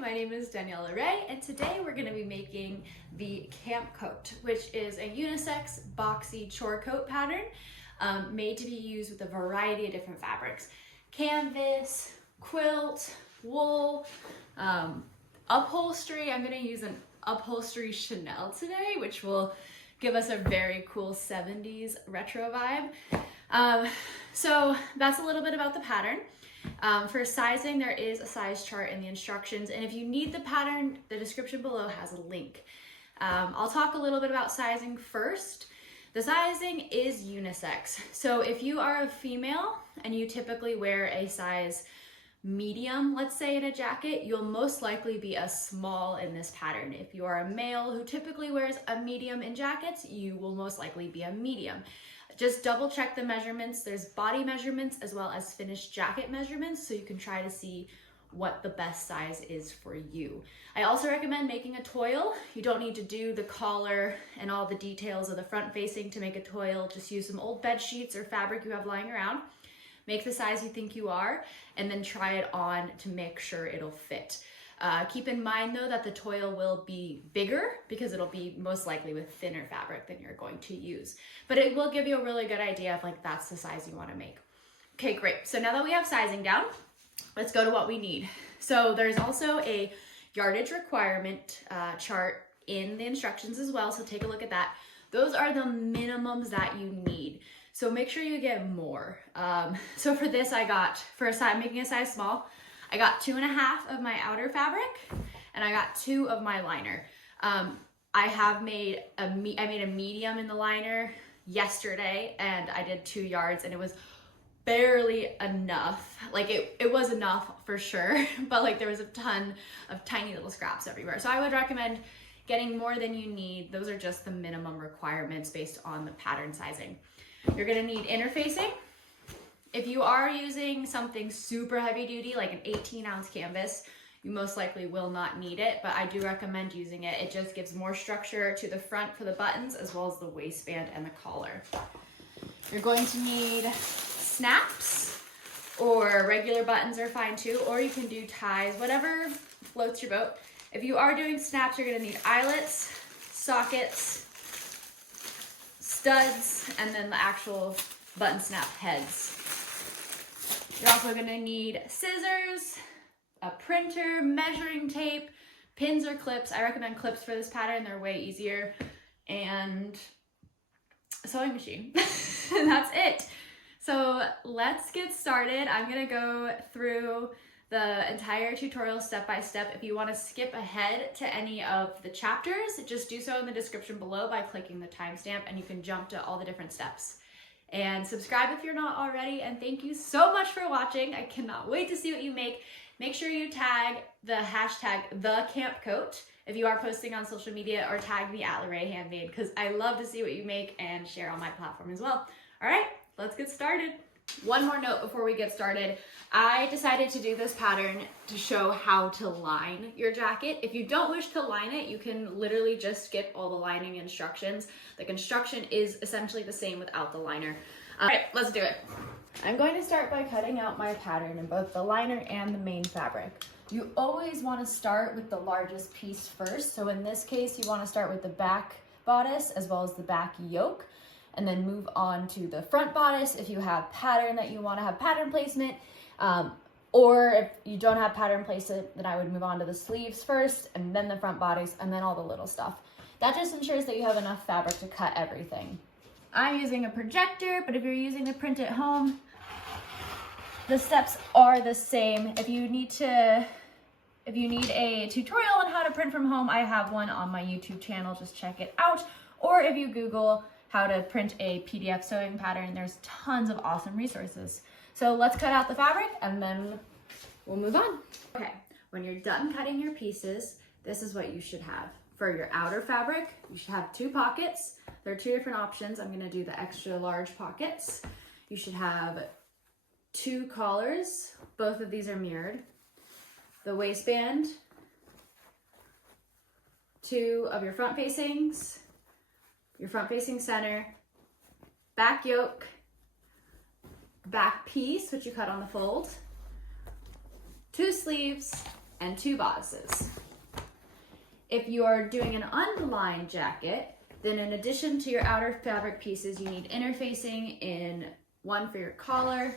my name is Larae, and today we're going to be making the camp coat, which is a unisex boxy chore coat pattern made to be used with a variety of different fabrics. Canvas, quilt, wool, upholstery. I'm going to use an upholstery Chanel today, which will give us a very cool 70s retro vibe. So that's a little bit about the pattern. For sizing, there is a size chart in the instructions, and if you need the pattern, the description below has a link. I'll talk a little bit about sizing first. The sizing is unisex. So if you are a female and you typically wear a size medium, let's say in a jacket, you'll most likely be a small in this pattern. If you are a male who typically wears a medium in jackets, you will most likely be a medium. Just double check the measurements. There's body measurements as well as finished jacket measurements, so you can try to see what the best size is for you. I also recommend making a toil. You don't need to do the collar and all the details of the front facing to make a toil. Just use some old bed sheets or fabric you have lying around. Make the size you think you are, and then try it on to make sure it'll fit. Keep in mind though that the toil will be bigger because it'll be most likely with thinner fabric than you're going to use. But it will give you a really good idea of like that's the size you want to make. Okay, great. So now that we have sizing down, let's go to what we need. So there's also a yardage requirement chart in the instructions as well, so take a look at that. Those are the minimums that you need. So make sure you get more. So for this, making a size small, I got 2.5 of my outer fabric and I got 2 of my liner. I made a medium in the liner yesterday and I did 2 yards and it was barely enough. Like it was enough for sure, but like there was a ton of tiny little scraps everywhere. So I would recommend getting more than you need. Those are just the minimum requirements based on the pattern sizing. You're gonna need interfacing. If you are using something super heavy duty, like an 18-ounce canvas, you most likely will not need it, but I do recommend using it. It just gives more structure to the front for the buttons as well as the waistband and the collar. You're going to need snaps, or regular buttons are fine too, or you can do ties, whatever floats your boat. If you are doing snaps, you're gonna need eyelets, sockets, studs, and then the actual button snap heads. You're also gonna need scissors, a printer, measuring tape, pins or clips. I recommend clips for this pattern, they're way easier, and a sewing machine. And that's it. So let's get started. I'm gonna go through the entire tutorial step by step. If you wanna skip ahead to any of the chapters, just do so in the description below by clicking the timestamp, and you can jump to all the different steps. And subscribe if you're not already, and thank you so much for watching. I cannot wait to see what you make. Make sure you tag the hashtag #TheCampCoat if you are posting on social media, or tag me at Larae Handmade, because I love to see what you make and share on my platform as well. All right, let's get started. One more note before we get started. I decided to do this pattern to show how to line your jacket. If you don't wish to line it, you can literally just skip all the lining instructions. The construction is essentially the same without the liner. All right, let's do it. I'm going to start by cutting out my pattern in both the liner and the main fabric. You always want to start with the largest piece first. So in this case, you want to start with the back bodice as well as the back yoke, and then move on to the front bodice if you have pattern that you want to have pattern placement. Or if you don't have pattern placement, then I would move on to the sleeves first, and then the front bodice, and then all the little stuff. That just ensures that you have enough fabric to cut everything. I'm using a projector, but if you're using a print at home, the steps are the same. If you need a tutorial on how to print from home, I have one on my YouTube channel, just check it out. Or if you Google how to print a PDF sewing pattern, there's tons of awesome resources. So let's cut out the fabric and then we'll move on. Okay, when you're done cutting your pieces, this is what you should have. For your outer fabric, you should have 2 pockets. There are 2 different options. I'm gonna do the extra large pockets. You should have 2 collars. Both of these are mirrored. The waistband, 2 of your front facings, your front facing center, back yoke, back piece, which you cut on the fold, 2 sleeves, and 2 bodices. If you are doing an unlined jacket, then in addition to your outer fabric pieces, you need interfacing in 1 for your collar,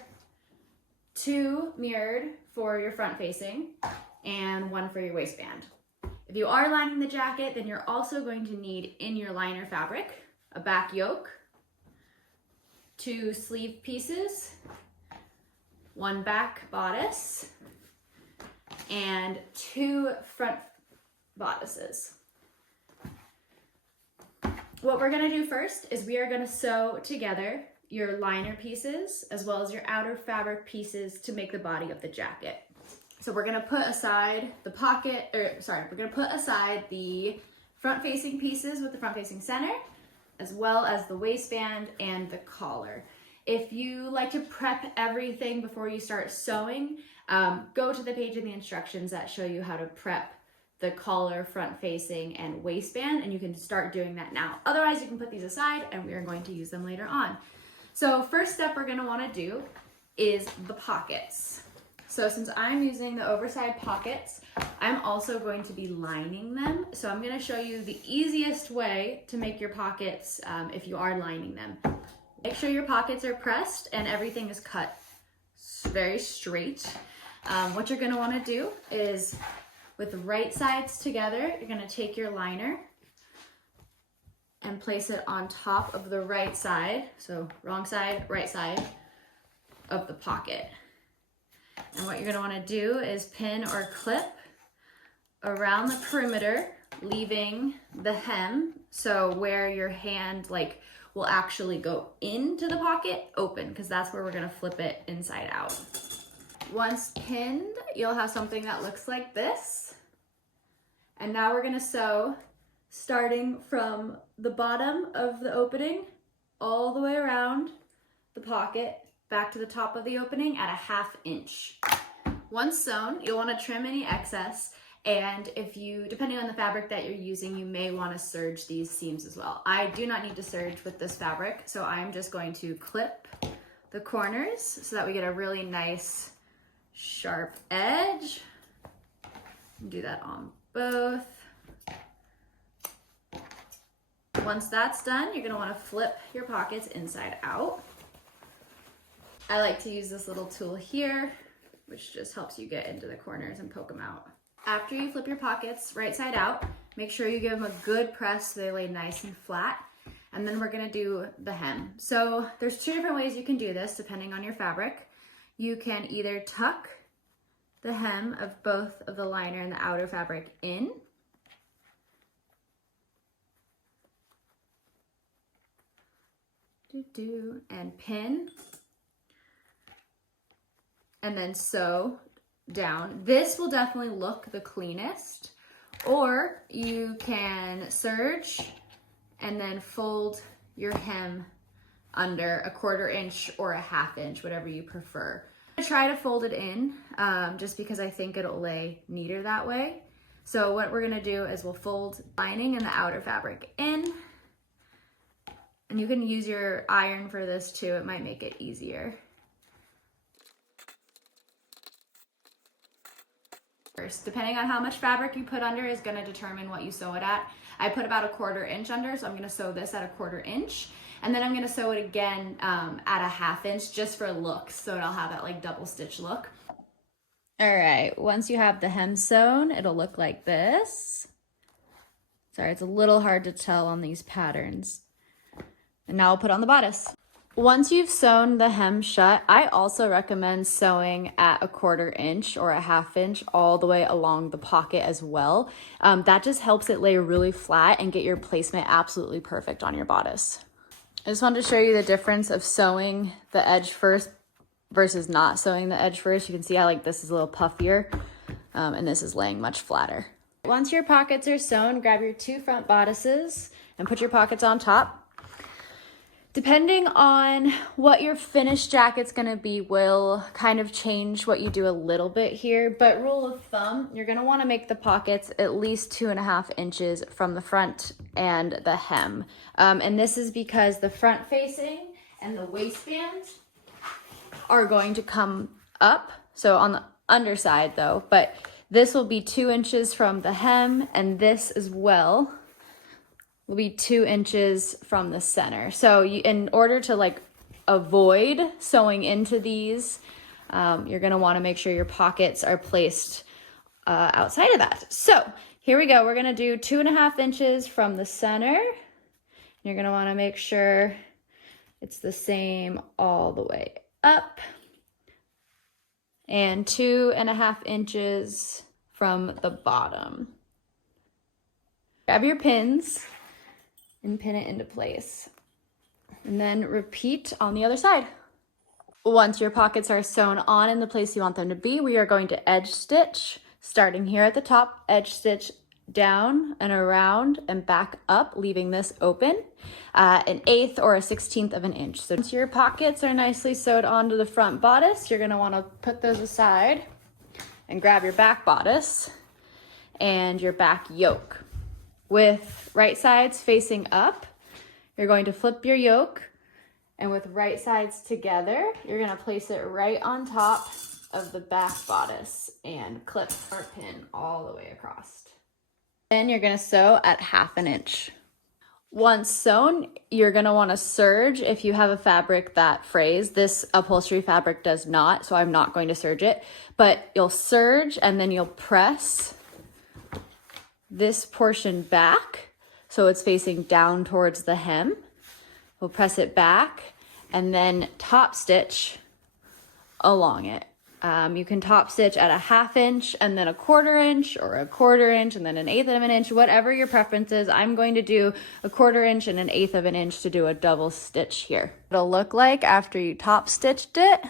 2 mirrored for your front facing, and 1 for your waistband. If you are lining the jacket, then you're also going to need in your liner fabric, a back yoke, 2 sleeve pieces, 1 back bodice, and 2 front bodices. What we're gonna do first is we are gonna sew together your liner pieces as well as your outer fabric pieces to make the body of the jacket. So we're gonna put aside the we're gonna put aside the front facing pieces with the front facing center, as well as the waistband and the collar. If you like to prep everything before you start sewing, go to the page in the instructions that show you how to prep the collar, front facing, and waistband, and you can start doing that now. Otherwise, you can put these aside and we are going to use them later on. So first step we're gonna wanna do is the pockets. So since I'm using the oversized pockets, I'm also going to be lining them. So I'm gonna show you the easiest way to make your pockets if you are lining them. Make sure your pockets are pressed and everything is cut very straight. What you're gonna wanna do is with the right sides together, you're gonna take your liner and place it on top of the right side. So wrong side, right side of the pocket. And what you're gonna wanna do is pin or clip around the perimeter, leaving the hem, so where your hand will actually go into the pocket open, because that's where we're gonna flip it inside out. Once pinned, you'll have something that looks like this. And now we're gonna sew starting from the bottom of the opening all the way around the pocket back to the top of the opening at a 1/2 inch. Once sewn, you'll wanna trim any excess, and depending on the fabric that you're using, you may wanna serge these seams as well. I do not need to serge with this fabric, so I'm just going to clip the corners so that we get a really nice sharp edge. Do that on both. Once that's done, you're gonna wanna flip your pockets inside out. I like to use this little tool here, which just helps you get into the corners and poke them out. After you flip your pockets right side out, make sure you give them a good press so they lay nice and flat. And then we're gonna do the hem. So there's 2 different ways you can do this depending on your fabric. You can either tuck the hem of both of the liner and the outer fabric in, and pin, and then sew down. This will definitely look the cleanest, or you can serge and then fold your hem under a 1/4 inch or a 1/2 inch, whatever you prefer. I try to fold it in just because I think it'll lay neater that way. So what we're gonna do is we'll fold lining and the outer fabric in, and you can use your iron for this too, it might make it easier. First, depending on how much fabric you put under is gonna determine what you sew it at. I put about a 1/4 inch under, so I'm gonna sew this at a 1/4 inch. And then I'm gonna sew it again at a 1/2 inch just for looks, so it'll have that double stitch look. All right, once you have the hem sewn, it'll look like this. Sorry, it's a little hard to tell on these patterns. And now I'll put on the bodice. Once you've sewn the hem shut, I also recommend sewing at a 1/4 inch or a 1/2 inch all the way along the pocket as well. That just helps it lay really flat and get your placement absolutely perfect on your bodice. I just wanted to show you the difference of sewing the edge first versus not sewing the edge first. You can see how this is a little puffier and this is laying much flatter. Once your pockets are sewn, grab your 2 front bodices and put your pockets on top. Depending on what your finished jacket's gonna be will kind of change what you do a little bit here, but rule of thumb, you're gonna wanna make the pockets at least 2.5 inches from the front and the hem. And this is because the front facing and the waistband are going to come up, so on the underside though, but This will be 2 inches from the hem, and this as well will be 2 inches from the center. So in order to like avoid sewing into these, you're gonna wanna make sure your pockets are placed outside of that. So here we go. We're gonna do 2.5 inches from the center. You're gonna wanna make sure it's the same all the way up. And 2.5 inches from the bottom. Grab your pins and pin it into place. And then repeat on the other side. Once your pockets are sewn on in the place you want them to be, we are going to edge stitch, starting here at the top, edge stitch down and around and back up, leaving this open 1/8 or 1/16 of an inch. So once your pockets are nicely sewed onto the front bodice, you're gonna wanna put those aside and grab your back bodice and your back yoke. With right sides facing up, you're going to flip your yoke, and with right sides together, you're gonna place it right on top of the back bodice and clip or pin all the way across. Then you're gonna sew at 1/2 inch. Once sewn, you're gonna wanna serge if you have a fabric that frays. This upholstery fabric does not, so I'm not going to serge it, but you'll serge and then you'll press this portion back so it's facing down towards the hem. We'll press it back and then top stitch along it. You can top stitch at 1/2 inch and then 1/4 inch or 1/4 inch and then 1/8 of an inch, whatever your preference is. I'm going to do 1/4 inch and 1/8 of an inch to do a double stitch here. It'll look like after you top stitched it.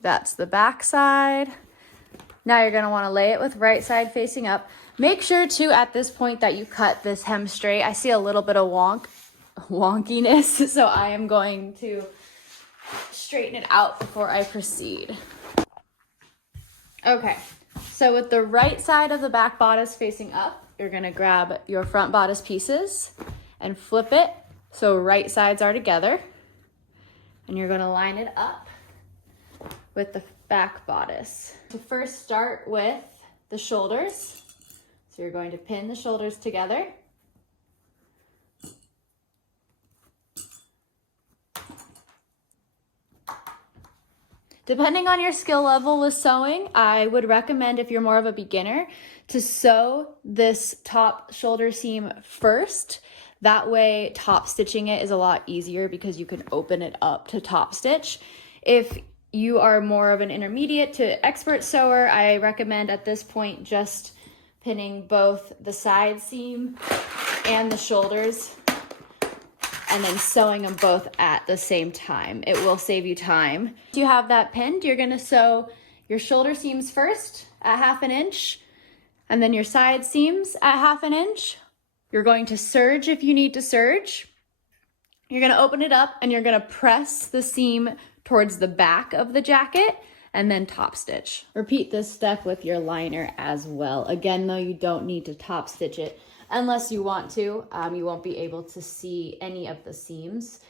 That's the back side. Now you're gonna wanna lay it with right side facing up. Make sure too at this point that you cut this hem straight. I see a little bit of wonkiness, so I am going to straighten it out before I proceed. Okay, so with the right side of the back bodice facing up, you're gonna grab your front bodice pieces and flip it so right sides are together. And you're gonna line it up with the back bodice. To first start with the shoulders. So you're going to pin the shoulders together. Depending on your skill level with sewing, I would recommend, if you're more of a beginner, to sew this top shoulder seam first. That way, top stitching it is a lot easier because you can open it up to top stitch. If you are more of an intermediate to expert sewer, I recommend at this point just pinning both the side seam and the shoulders and then sewing them both at the same time. It will save you time. Once you have that pinned, you're gonna sew your shoulder seams first at 1/2 inch, and then your side seams at 1/2 inch. You're going to serge if you need to serge. You're gonna open it up and you're gonna press the seam towards the back of the jacket and then top stitch. Repeat this step with your liner as well. Again, though, you don't need to top stitch it unless you want to. You won't be able to see any of the seams,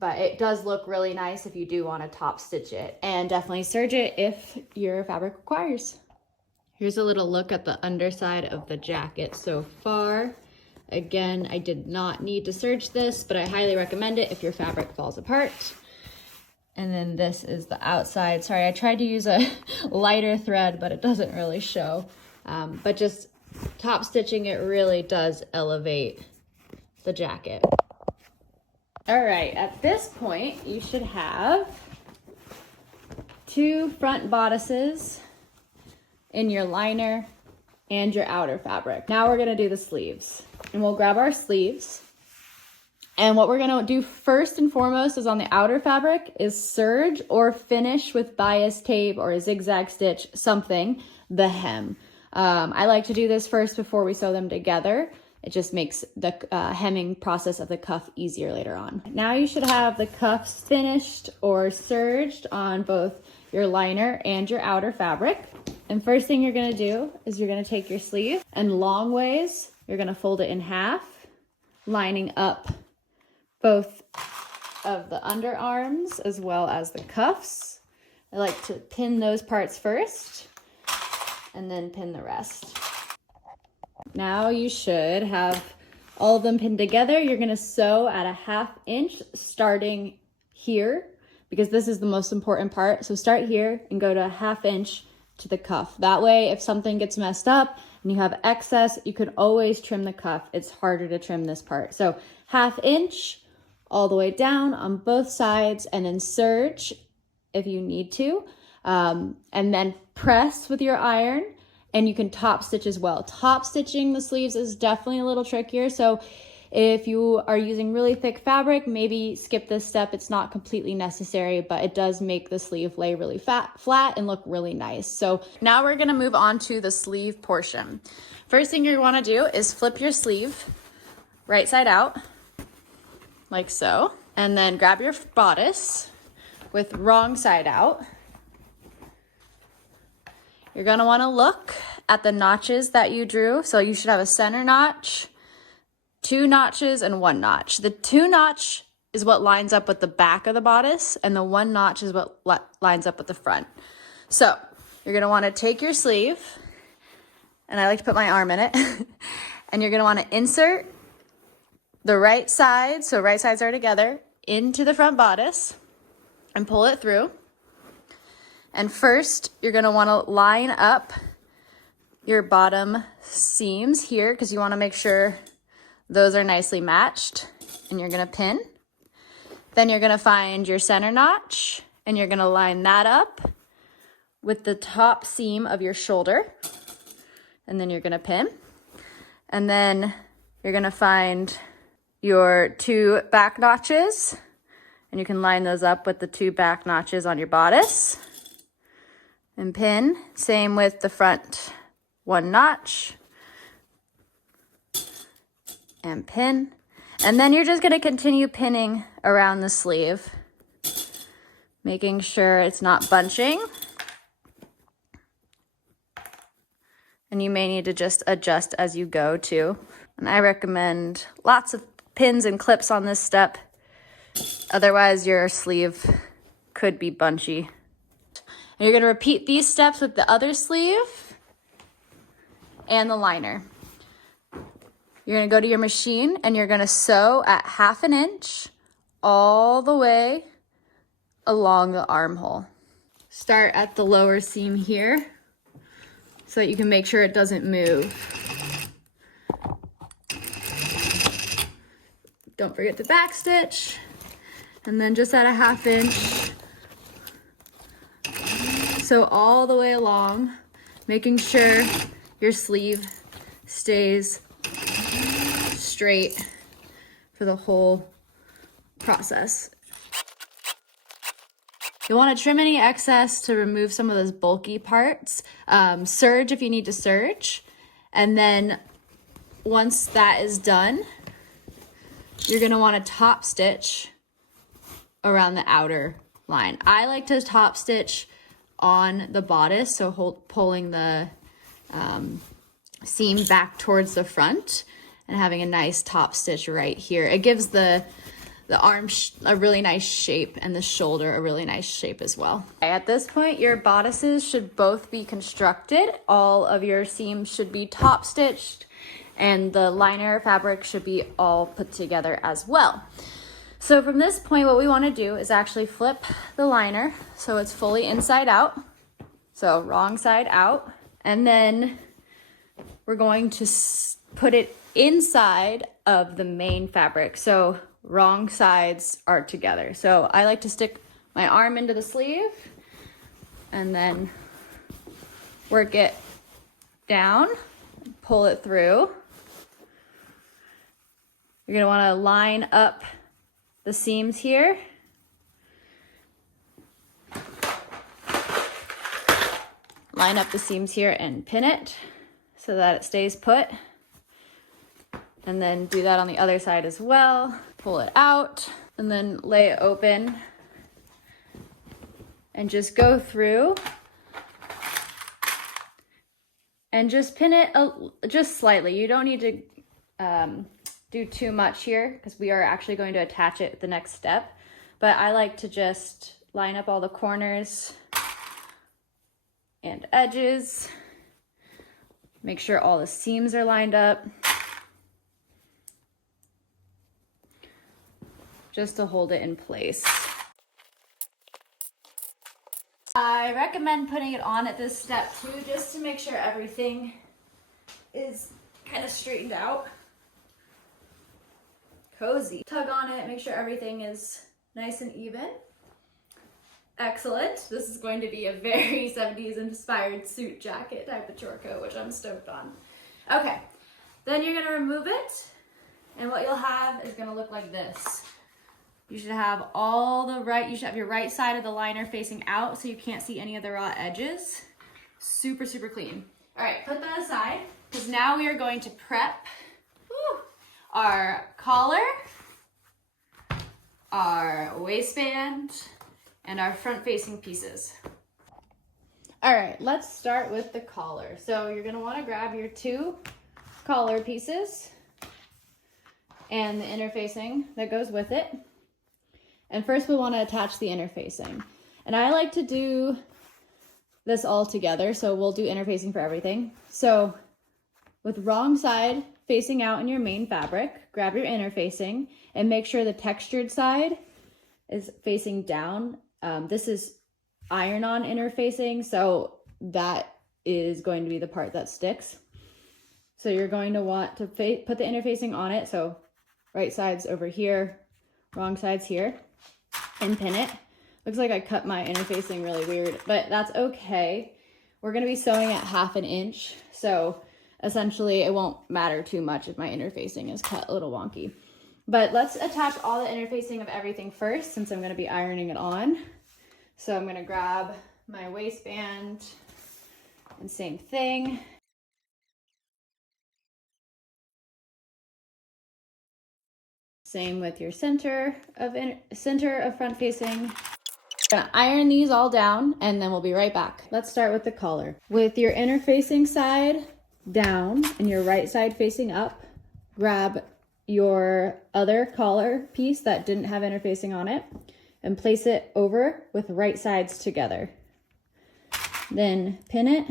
but it does look really nice if you do want to top stitch it, and definitely serge it if your fabric requires. Here's a little look at the underside of the jacket so far. Again, I did not need to serge this, but I highly recommend it if your fabric falls apart. And then this is the outside. Sorry, I tried to use a lighter thread, but it doesn't really show. But just top stitching it really does elevate the jacket. All right, at this point, you should have 2 front bodices in your liner and your outer fabric. Now we're gonna do the sleeves. And we'll grab our sleeves. And what we're gonna do first and foremost is on the outer fabric is serge or finish with bias tape or a zigzag stitch, something, the hem. I like to do this first before we sew them together. It just makes the hemming process of the cuff easier later on. Now you should have the cuffs finished or serged on both your liner and your outer fabric. And first thing you're gonna do is you're gonna take your sleeve and long ways, you're gonna fold it in half, lining up both of the underarms as well as the cuffs. I like to pin those parts first. and then pin the rest. Now you should have all of them pinned together. You're gonna sew at a 1/2 inch starting here, because this is the most important part. So start here and go to a 1/2 inch to the cuff. That way, if something gets messed up and you have excess, you can always trim the cuff. It's harder to trim this part. So 1/2 inch all the way down on both sides, and then serge if you need to, and then press with your iron, and you can top stitch as well. Top stitching the sleeves is definitely a little trickier. So if you are using really thick fabric, maybe skip this step. It's not completely necessary, but it does make the sleeve lay really flat and look really nice. So now we're gonna move on to the sleeve portion. First thing you wanna do is flip your sleeve right side out, like so. And then grab your bodice with wrong side out. You're gonna wanna look at the notches that you drew. So you should have a center notch, 2 notches, and 1 notch. The 2 notch is what lines up with the back of the bodice, and the 1 notch is what lines up with the front. So you're gonna wanna take your sleeve, and I like to put my arm in it, and you're gonna wanna insert the right side, so right sides are together, into the front bodice and pull it through. And first, you're gonna wanna line up your bottom seams here, because you wanna make sure those are nicely matched, and you're gonna pin. Then you're gonna find your center notch, and you're gonna line that up with the top seam of your shoulder, and then you're gonna pin. And then you're gonna find your 2 back notches, and you can line those up with the 2 back notches on your bodice and pin. Same with the front 1 notch and pin. And then you're just gonna continue pinning around the sleeve, making sure it's not bunching. And you may need to just adjust as you go too. And I recommend lots of pins and clips on this step. Otherwise your sleeve could be bunchy. And you're gonna repeat these steps with the other sleeve and the liner. You're gonna go to your machine and you're gonna sew at 1/2 inch all the way along the armhole. Start at the lower seam here so that you can make sure it doesn't move. Don't forget to back stitch, and then just at a 1/2 inch, sew all the way along, making sure your sleeve stays straight for the whole process. You'll want to trim any excess to remove some of those bulky parts. Serge if you need to serge. And then once that is done, you're going to want to top stitch around the outer line. I like to top stitch on the bodice, so pulling the seam back towards the front and having a nice top stitch right here. It gives the arm a really nice shape and the shoulder a really nice shape as well. At this point, your bodices should both be constructed. All of your seams should be top stitched, and the liner fabric should be all put together as well. So from this point, what we want to do is actually flip the liner so it's fully inside out. So wrong side out. And then we're going to put it inside of the main fabric. So wrong sides are together. So I like to stick my arm into the sleeve and then work it down, pull it through. You're going to want to line up the seams here. Line up the seams here and pin it so that it stays put. And then do that on the other side as well. Pull it out and then lay it open and just go through and just pin it just slightly. You don't need to do too much here because we are actually going to attach it the next step. But I like to just line up all the corners and edges Make sure all the seams are lined up. Just to hold it in place. I recommend putting it on at this step too, just to make sure everything is kind of straightened out. Cozy. Tug on it, make sure everything is nice and even. Excellent. This is going to be a very 70s inspired suit jacket type of chore coat, which I'm stoked on. Okay, then you're gonna remove it, and what you'll have is gonna look like this. You should have you should have your right side of the liner facing out so you can't see any of the raw edges. Super, super clean. All right, put that aside, because now we are going to prep our collar, our waistband, and our front facing pieces. All right, let's start with the collar. So you're gonna wanna grab your 2 collar pieces and the interfacing that goes with it. And first we want to attach the interfacing. And I like to do this all together, so we'll do interfacing for everything. So with wrong side facing out in your main fabric, grab your interfacing and make sure the textured side is facing down. This is iron-on interfacing, so that is going to be the part that sticks. So you're going to want to put the interfacing on it, so right side's over here, wrong side's here, and pin it. Looks like I cut my interfacing really weird, but that's okay. We're gonna be sewing at 1/2 inch, so essentially it won't matter too much if my interfacing is cut a little wonky. But let's attach all the interfacing of everything first, since I'm gonna be ironing it on. So I'm gonna grab my waistband, and same thing. Same with your center of front facing. Gonna iron these all down and then we'll be right back. Let's start with the collar. With your interfacing side down and your right side facing up, grab your other collar piece that didn't have interfacing on it and place it over with right sides together. Then pin it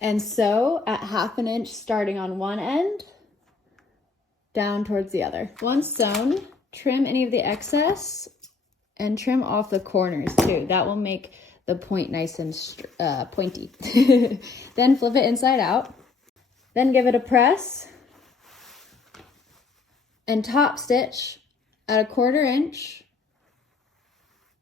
and sew at 1/2 inch starting on one end down towards the other. Once sewn, trim any of the excess and trim off the corners too. That will make the point nice and pointy. Then flip it inside out. Then give it a press and top stitch at 1/4 inch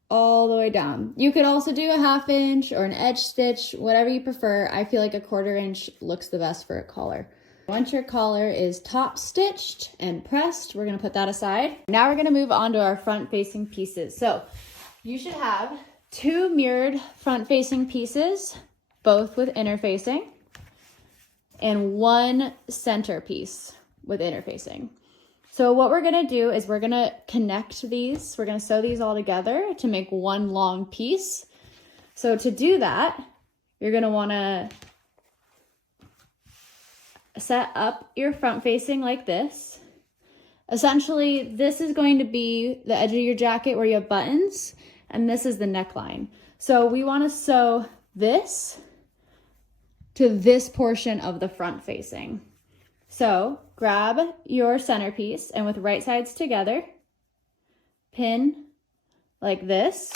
all the way down. You could also do a 1/2 inch or an edge stitch, whatever you prefer. I feel like a 1/4 inch looks the best for a collar. Once your collar is top stitched and pressed, we're gonna put that aside. Now we're gonna move on to our front facing pieces. So you should have 2 mirrored front facing pieces, both with interfacing, and 1 center piece with interfacing. So what we're gonna do is we're gonna connect these. We're gonna sew these all together to make one long piece. So to do that, you're gonna wanna set up your front facing like this. Essentially, this is going to be the edge of your jacket where you have buttons, and this is the neckline. So we want to sew this to this portion of the front facing. So grab your centerpiece and with right sides together, pin like this.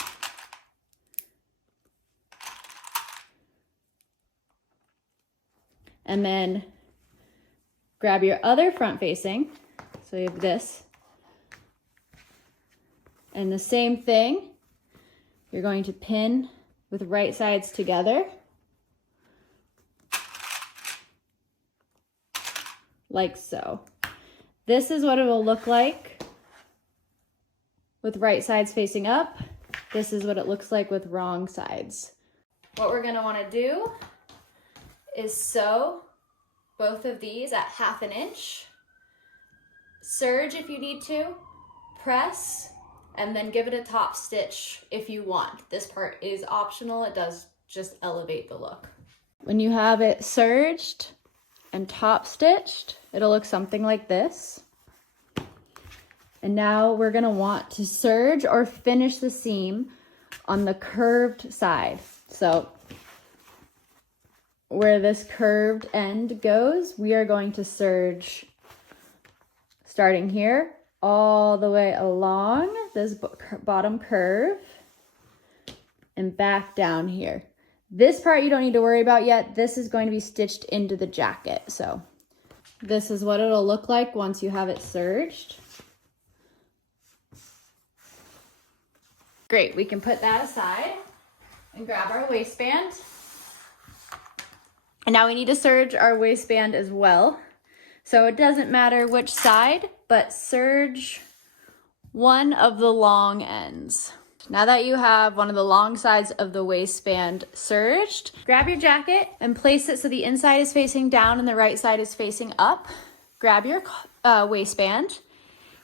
And then grab your other front facing, so you have this, and the same thing, you're going to pin with right sides together, like so. This is what it will look like with right sides facing up. This is what it looks like with wrong sides. What we're gonna wanna do is sew both of these at 1/2 inch, serge if you need to, press, and then give it a top stitch if you want. This part is optional, it does just elevate the look. When you have it serged and top stitched, it'll look something like this. And now we're gonna want to serge or finish the seam on the curved side. So where this curved end goes, we are going to serge starting here all the way along this bottom curve and back down here. This part you don't need to worry about yet. This is going to be stitched into the jacket. So this is what it'll look like once you have it serged. Great, we can put that aside and grab our waistband. And now we need to serge our waistband as well. So it doesn't matter which side, but serge one of the long ends. Now that you have one of the long sides of the waistband serged, grab your jacket and place it so the inside is facing down and the right side is facing up. Grab your waistband,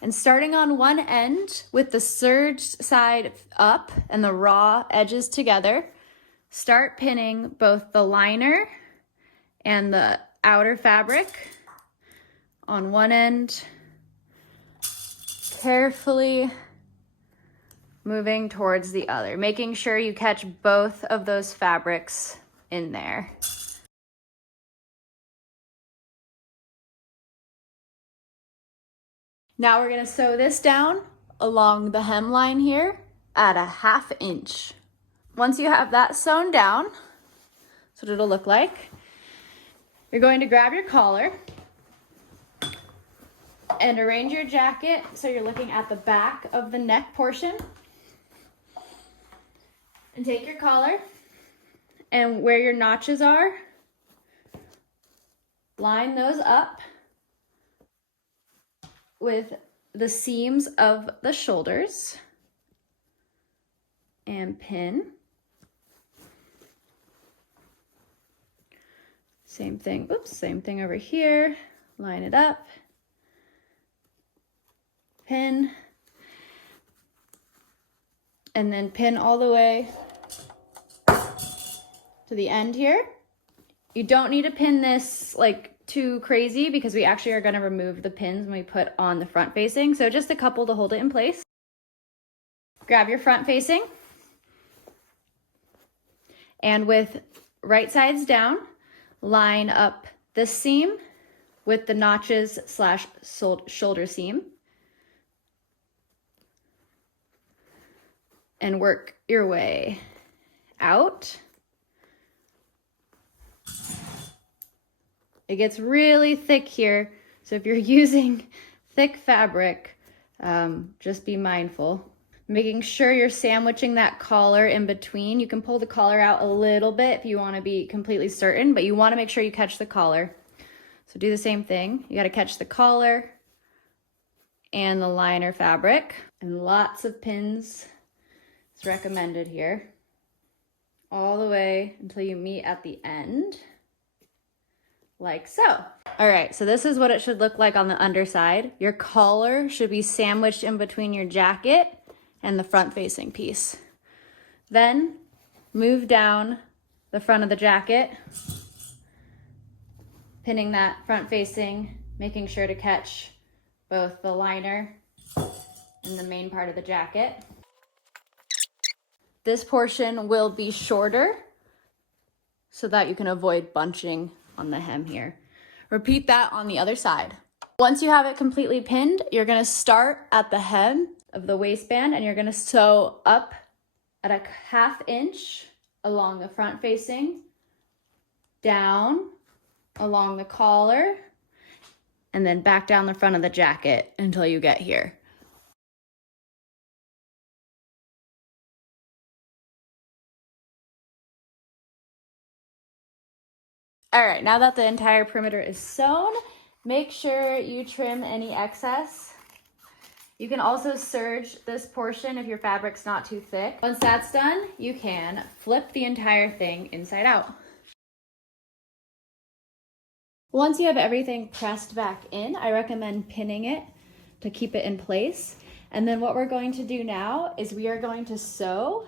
and starting on one end with the serged side up and the raw edges together, start pinning both the liner and the outer fabric on one end, carefully moving towards the other, making sure you catch both of those fabrics in there. Now we're gonna sew this down along the hemline here at a 1/2 inch. Once you have that sewn down, that's what it'll look like. You're going to grab your collar and arrange your jacket so you're looking at the back of the neck portion. And take your collar and where your notches are, line those up with the seams of the shoulders and pin. Same thing, same thing over here. Line it up, pin, and then pin all the way to the end here. You don't need to pin this like too crazy because we actually are going to remove the pins when we put on the front facing. So just a couple to hold it in place. Grab your front facing and with right sides down, line up this seam with the notches / shoulder seam and work your way out. It gets really thick here, so if you're using thick fabric, just be mindful. Making sure you're sandwiching that collar in between. You can pull the collar out a little bit if you want to be completely certain, but you want to make sure you catch the collar. So do the same thing. You got to catch the collar and the liner fabric, and lots of pins is recommended here, all the way until you meet at the end. Like so. All right, so this is what it should look like on the underside. Your collar should be sandwiched in between your jacket and the front facing piece. Then move down the front of the jacket, pinning that front facing, making sure to catch both the liner and the main part of the jacket. This portion will be shorter so that you can avoid bunching on the hem here. Repeat that on the other side. Once you have it completely pinned, you're gonna start at the hem of the waistband and you're gonna sew up at a 1/2 inch along the front facing, down along the collar, and then back down the front of the jacket until you get here. All right, now that the entire perimeter is sewn, make sure you trim any excess. You can also serge this portion if your fabric's not too thick. Once that's done, you can flip the entire thing inside out. Once you have everything pressed back in, I recommend pinning it to keep it in place. And then what we're going to do now is we are going to sew,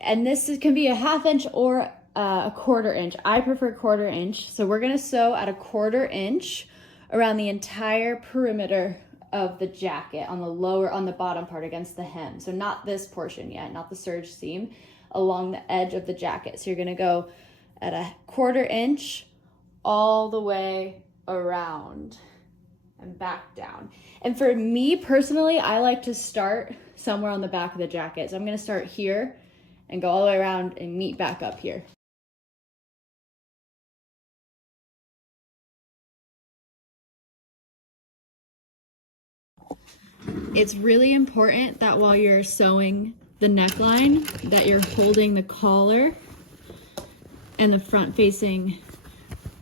and this can be a 1/2 inch or a 1/4 inch. I prefer 1/4 inch. So we're gonna sew at a 1/4 inch around the entire perimeter of the jacket on the bottom part against the hem. So not this portion yet, not the serge seam, along the edge of the jacket. So you're gonna go at a 1/4 inch all the way around and back down. And for me personally, I like to start somewhere on the back of the jacket. So I'm gonna start here and go all the way around and meet back up here. It's really important that while you're sewing the neckline, that you're holding the collar and the front facing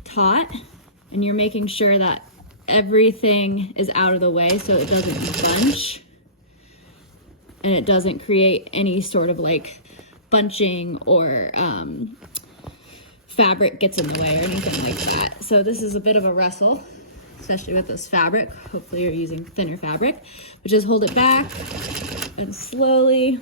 taut, and you're making sure that everything is out of the way so it doesn't bunch and it doesn't create any sort of like bunching or fabric gets in the way or anything like that. So this is a bit of a wrestle, especially with this fabric. Hopefully you're using thinner fabric, but just hold it back and slowly.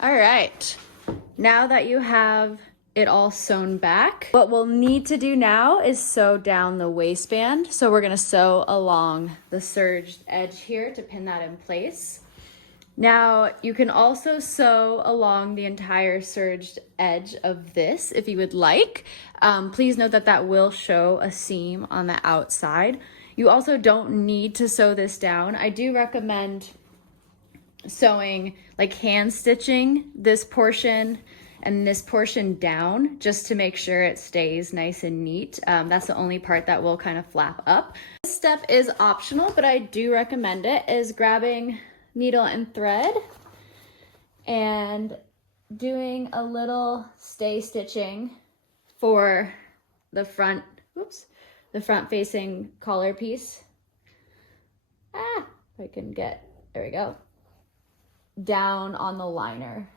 All right, now that you have it all sewn back, what we'll need to do now is sew down the waistband. So we're gonna sew along the serged edge here to pin that in place. Now you can also sew along the entire serged edge of this if you would like. Please note that that will show a seam on the outside. You also don't need to sew this down. I do recommend sewing, like hand stitching this portion and this portion down just to make sure it stays nice and neat. That's the only part that will kind of flap up. This step is optional, but I do recommend it, is grabbing needle and thread and doing a little stay stitching for the front, the front facing collar piece. If I can get, there we go, down on the liner.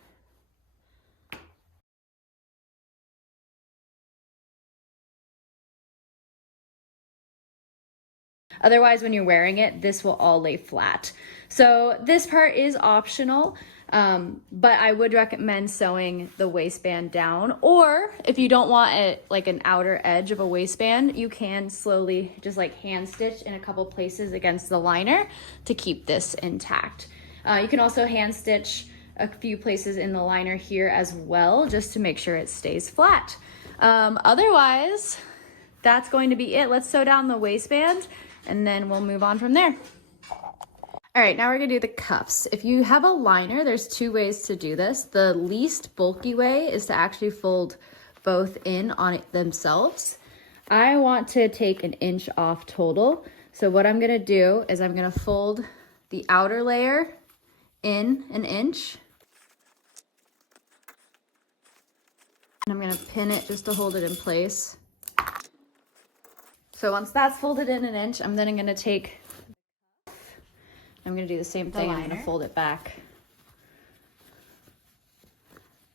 Otherwise, when you're wearing it, this will all lay flat. So this part is optional, but I would recommend sewing the waistband down. Or if you don't want it like an outer edge of a waistband, you can slowly just like hand stitch in a couple places against the liner to keep this intact. You can also hand stitch a few places in the liner here as well, just to make sure it stays flat. Otherwise, that's going to be it. Let's sew down the waistband and then we'll move on from there. All right, now we're gonna do the cuffs. If you have a liner, there's 2 ways to do this. The least bulky way is to actually fold both in on it themselves. I want to take 1 inch off total. So what I'm gonna do is I'm gonna fold the outer layer in 1 inch. And I'm gonna pin it just to hold it in place. So once that's folded in 1 inch, I'm then gonna take, I'm gonna do the same thing. I'm gonna fold it back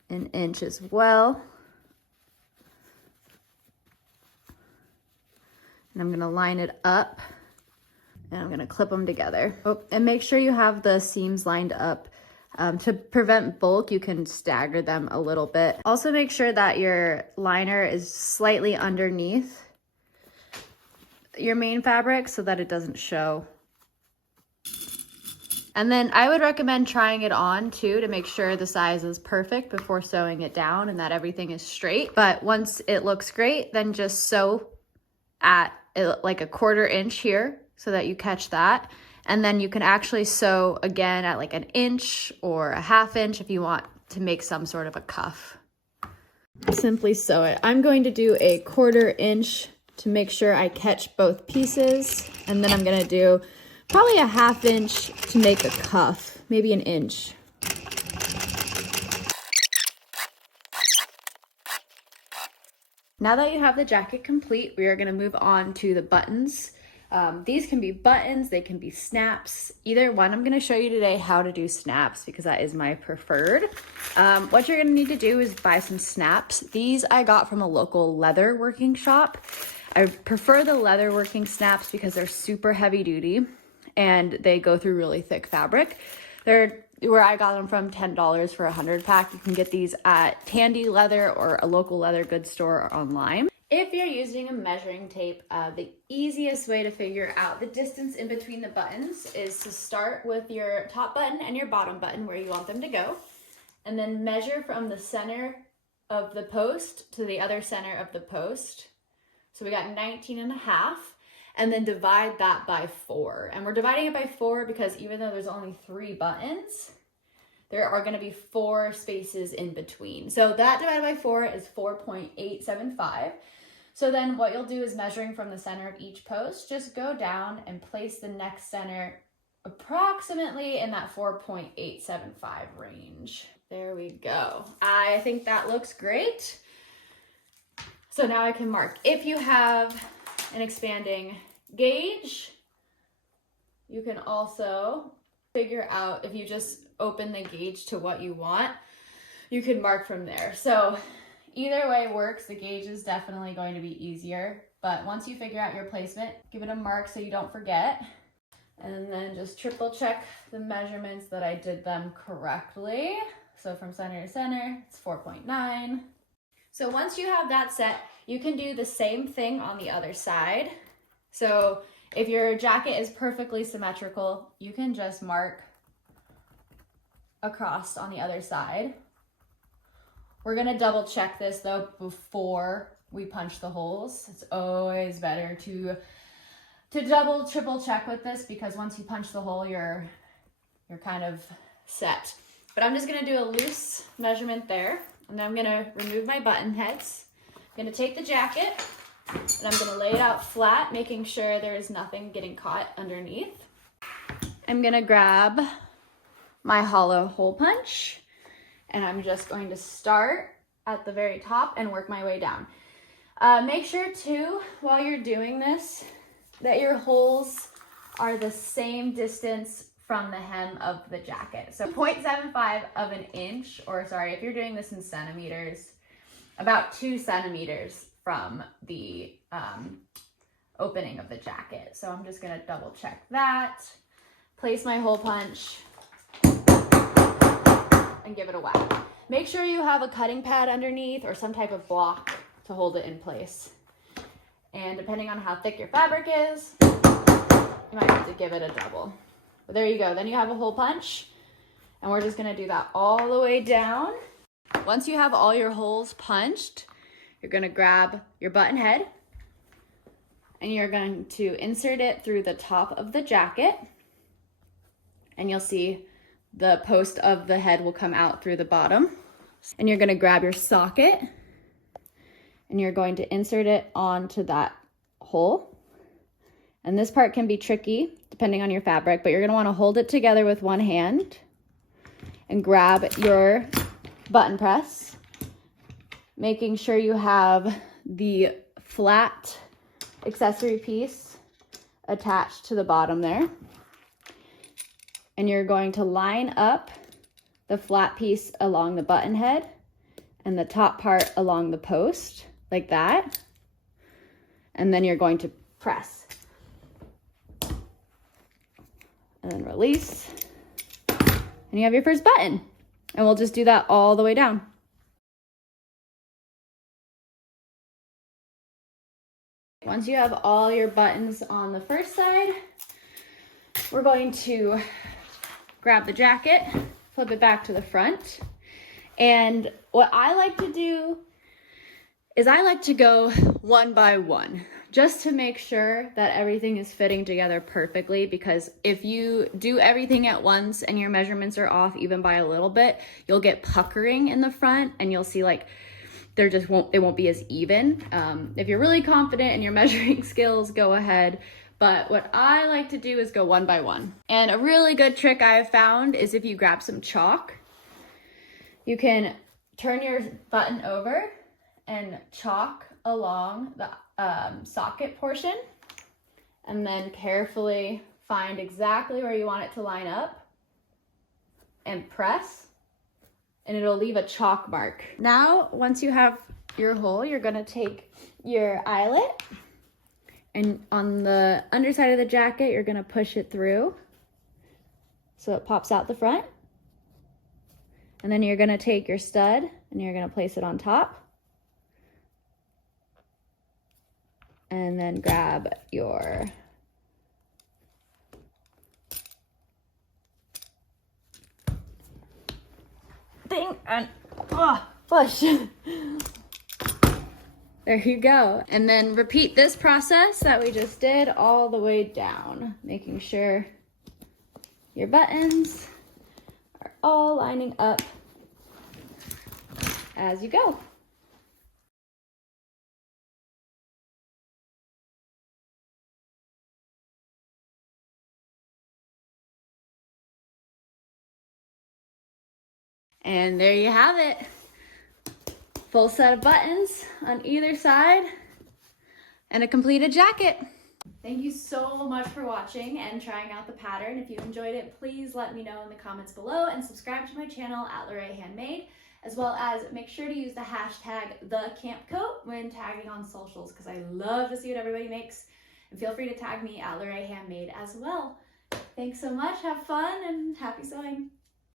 1 inch as well. And I'm gonna line it up and I'm gonna clip them together. Oh, and make sure you have the seams lined up. To prevent bulk, you can stagger them a little bit. Also make sure that your liner is slightly underneath your main fabric so that it doesn't show. And then I would recommend trying it on too to make sure the size is perfect before sewing it down and that everything is straight. But once it looks great, then just sew at like a 1/4 inch here so that you catch that. And then you can actually sew again at like 1 inch or 1/2 inch if you want to make some sort of a cuff. Simply sew it. I'm going to do a 1/4 inch to make sure I catch both pieces. And then I'm gonna do probably a 1/2 inch to make a cuff, maybe 1 inch. Now that you have the jacket complete, we are gonna move on to the buttons. These can be buttons, they can be snaps, either one. I'm gonna show you today how to do snaps because that is my preferred. What you're gonna need to do is buy some snaps. These I got from a local leather working shop. I prefer the leather working snaps because they're super heavy duty and they go through really thick fabric. They're where I got them from, $10 for a 100 pack. You can get these at Tandy Leather or a local leather goods store or online. If you're using a measuring tape, the easiest way to figure out the distance in between the buttons is to start with your top button and your bottom button where you want them to go, and then measure from the center of the post to the other center of the post. So we got 19.5, and then divide that by 4. And we're dividing it by 4 because even though there's only 3 buttons, there are going to be 4 spaces in between. So that divided by 4 is 4.875. So then what you'll do is, measuring from the center of each post, just go down and place the next center approximately in that 4.875 range. There we go. I think that looks great. So now I can mark. If you have an expanding gauge, you can also figure out, if you just open the gauge to what you want, you can mark from there. So either way works. The gauge is definitely going to be easier, but once you figure out your placement, give it a mark so you don't forget. And then just triple check the measurements that I did them correctly. So from center to center, it's 4.9. So once you have that set, you can do the same thing on the other side. So if your jacket is perfectly symmetrical, you can just mark across on the other side. We're gonna double check this though before we punch the holes. It's always better to double, triple check with this, because once you punch the hole, you're kind of set. But I'm just gonna do a loose measurement there, and then I'm gonna remove my button heads. I'm gonna take the jacket, and I'm gonna lay it out flat, making sure there is nothing getting caught underneath. I'm gonna grab my hollow hole punch, and I'm just going to start at the very top and work my way down. Make sure too, while you're doing this, that your holes are the same distance from the hem of the jacket. So 0.75 of an inch, or sorry, if you're doing this in centimeters, about 2 centimeters from the opening of the jacket. So I'm just gonna double check that, place my hole punch, and give it a whack. Make sure you have a cutting pad underneath or some type of block to hold it in place. And depending on how thick your fabric is, you might have to give it a double. But there you go. Then you have a hole punch, and we're just gonna do that all the way down. Once you have all your holes punched, you're gonna grab your button head, and you're going to insert it through the top of the jacket, and you'll see the post of the head will come out through the bottom. And you're gonna grab your socket, and you're going to insert it onto that hole. And this part can be tricky depending on your fabric, but you're gonna wanna hold it together with one hand and grab your button press, making sure you have the flat accessory piece attached to the bottom there. And you're going to line up the flat piece along the button head and the top part along the post, like that. And then you're going to press. And then release. And you have your first button. And we'll just do that all the way down. Once you have all your buttons on the first side, we're going to grab the jacket, flip it back to the front. And what I like to do is I like to go one by one, just to make sure that everything is fitting together perfectly, because if you do everything at once and your measurements are off even by a little bit, you'll get puckering in the front, and you'll see like it won't be as even. If you're really confident in your measuring skills, go ahead. But what I like to do is go one by one. And a really good trick I have found is if you grab some chalk, you can turn your button over and chalk along the socket portion, and then carefully find exactly where you want it to line up and press, and it'll leave a chalk mark. Now, once you have your hole, you're gonna take your eyelet, and on the underside of the jacket, you're gonna push it through so it pops out the front. And then you're gonna take your stud and you're gonna place it on top. And then grab your thing and push. There you go. And then repeat this process that we just did all the way down, making sure your buttons are all lining up as you go. And there you have it. Full set of buttons on either side and a completed jacket. Thank you so much for watching and trying out the pattern. If you enjoyed it, please let me know in the comments below and subscribe to my channel at Larae Handmade, as well as make sure to use the hashtag #TheCampCoat when tagging on socials, because I love to see what everybody makes. And feel free to tag me at Larae Handmade as well. Thanks so much, have fun, and happy sewing.